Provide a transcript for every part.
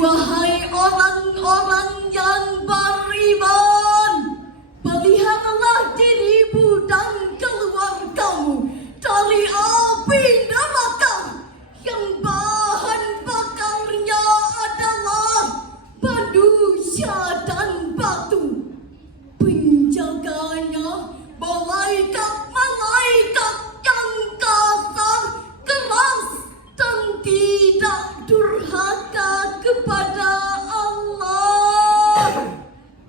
Wahai orang-orang yang beriman, peliharalah dirimu dan keluargamu dari api neraka yang bahan bakarnya adalah manusia dan batu. Penjaganya malaikat-malaikat yang kasar, keras, dan tidak durhaka kepada Allah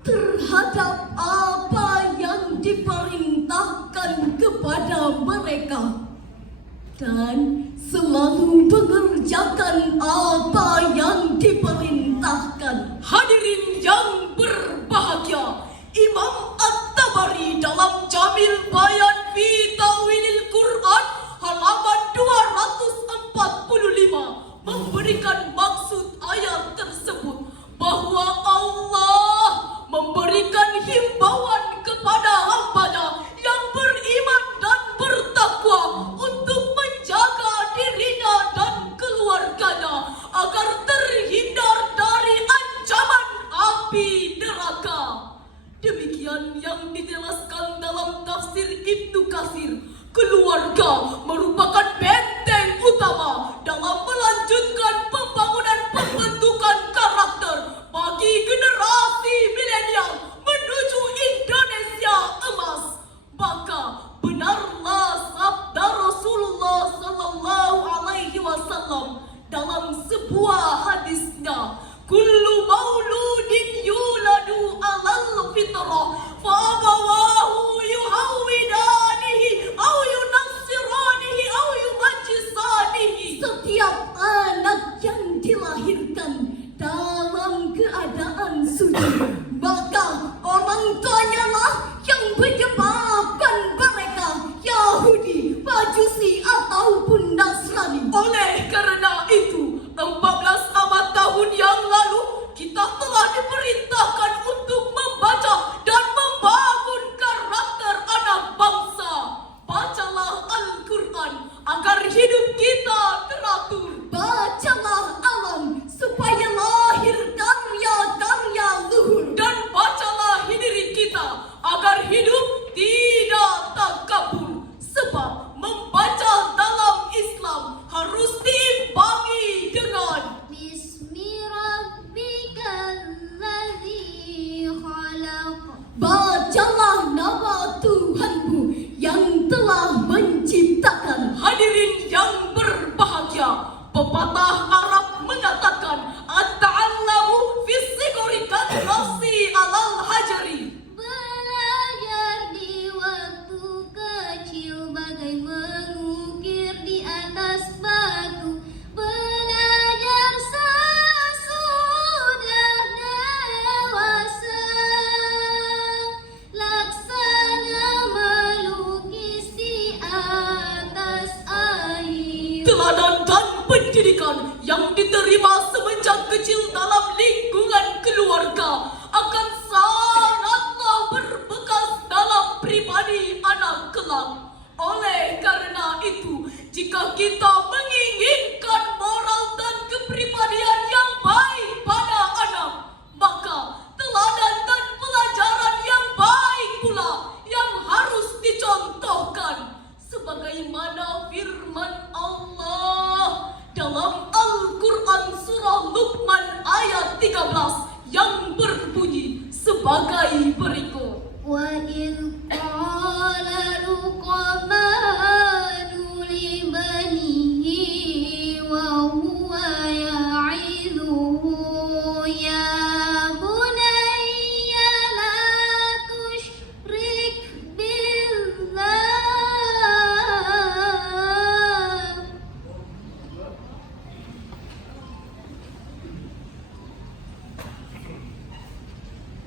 terhadap apa yang diperintahkan kepada mereka, dan selalu mengerjakan apa yang diperintahkan. Hadirin yang berbahagia, Imam At-Tabari dalam Jamil Bayan fi Ta'wilil Quran halaman 245 memberikan maksud ayat tersebut bahwa Allah memberikan himbauan kepada hamba-Nya yang beriman dan bertakwa untuk menjaga dirinya dan keluarganya agar terhindar dari ancaman api neraka. Demikian yang dijelaskan dalam tafsir Ibnu Katsir. Keluarga merupakan benteng utama dalam melanjutkan pembangunan pembentukan karakter bagi generasi milenial menuju Indonesia emas. Maka benarlah sabda Rasulullah sallallahu alaihi wasallam dalam sebuah hadisnya, kullu mauludin yuladu alal fitrah fa abawahu yuhawidanihi aw yunassiranihi aw yumajjisanihi. Setiap anak yang dilahirkan dalam keadaan suci, maka orang tuanya lah yang menyebabkan mereka Yahudi, Majusi ataupun Nasrani. Oleh karena itu, 14 abad tahun yang lalu kita telah diperintahkan untuk membaca dan membangun karakter anak bangsa. Bacalah Al-Quran agar hidup kita teratur. Bacalah alam supaya lahir karya-karya luhur. Dan bacalah diri kita agar hidup tidak takabur. Sebab membaca dalam Islam harus diimbangi dengan Bismi rabbikallazii khalaq. Bacalah nama Tuhanmu yang telah menciptakan. hadirin yang berbahagia. Pepatah Arab mengatakan at-ta'allamu fis-sighri kan-nasi 'alal hajari. Belajar di waktu kecil bagai mengukir di atas batu. Belajar sesudah dewasa, laksana melukis di atas air. Teladan dan pendidikan yang diterima semenjak kecil dalam lingkungan keluarga akan sangatlah berbekas dalam pribadi anak kelak. Oleh karena itu, jika kita menginginkan moral dan kepribadian yang baik pada anak, maka teladan dan pelajaran yang baik pula yang harus dicontohkan. Sebagaimana firman Allah dalam Al-Quran surah Luqman ayat 13 yang berbunyi sebagai berikut. Wa idh qala Luqmanu libanihi wa huwa ya'idhuhu ya bunayya la tusyrik billah.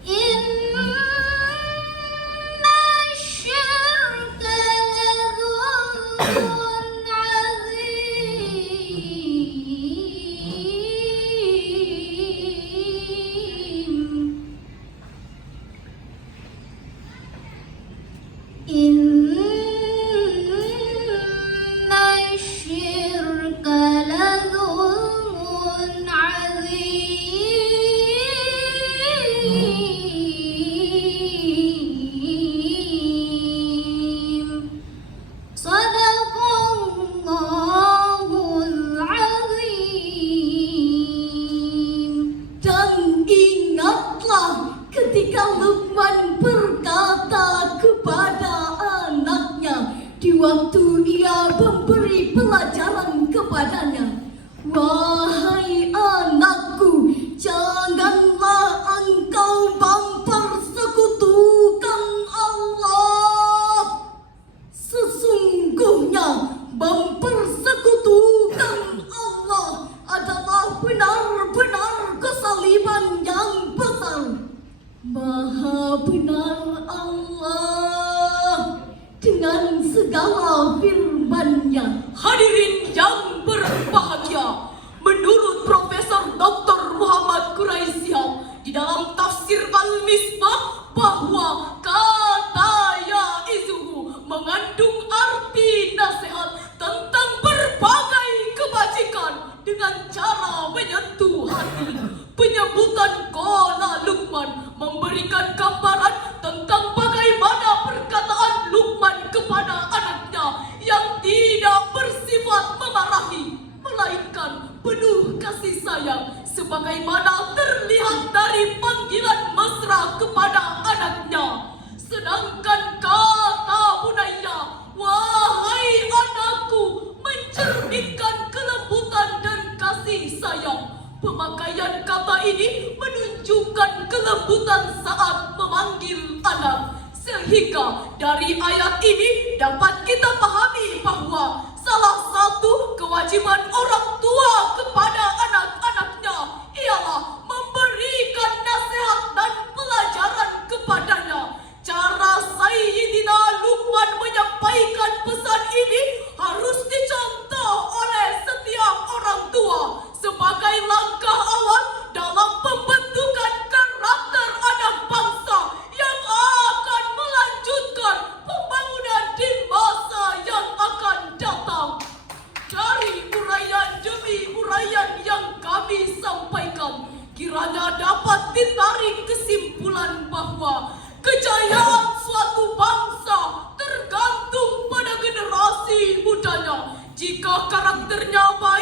Inna syirka la dzulmun azim. Lalu ia memberi pelajaran kepadanya. Wahai anakku, janganlah engkau mempersekutukan Allah. Sesungguhnya mempersekutukan Allah adalah benar-benar kesaliban yang besar. Maha benar Allah dengan segala firman-Nya. Hadirin yang berbahagia, menurut Profesor Dr. Muhammad Quraisyah di dalam tafsir Al-Misbah bahwa kata yaizuhu mengandung arti nasihat tentang berbagai kebajikan dengan cara menyentuh hati. Penyebutan qala Luqman memberikan gambaran tentang bagaimana perkataan Luqman kepada anaknya yang tidak bersifat memarahi, melainkan penuh kasih sayang, sebagaimana terlihat dari panggilan mesra kepada anaknya. Sedangkan kata bunayya, wahai anakku, mencerminkan kelembutan dan kasih sayang. Pemakaian kata ini menunjukkan kelembutan saat memanggil anak. Sehingga dari ayat ini dapat kita pahami bahwa salah satu kewajiban orang tua kepada anak-anaknya ialah memberikan nasihat dan pelajaran kepadanya. Cara Sayyidina Luqman menyampaikan pesan ini harus dicontoh oleh setiap orang tua sebagai langkah awal dalam pembentukan karakter anak bangsa yang akan melanjutkan pembangunan di masa yang akan datang. Dari uraian demi uraian yang kami sampaikan, kiranya dapat ditarik kesimpulan bahwa kejayaan suatu bangsa tergantung pada generasi mudanya. Jika karakternya baik,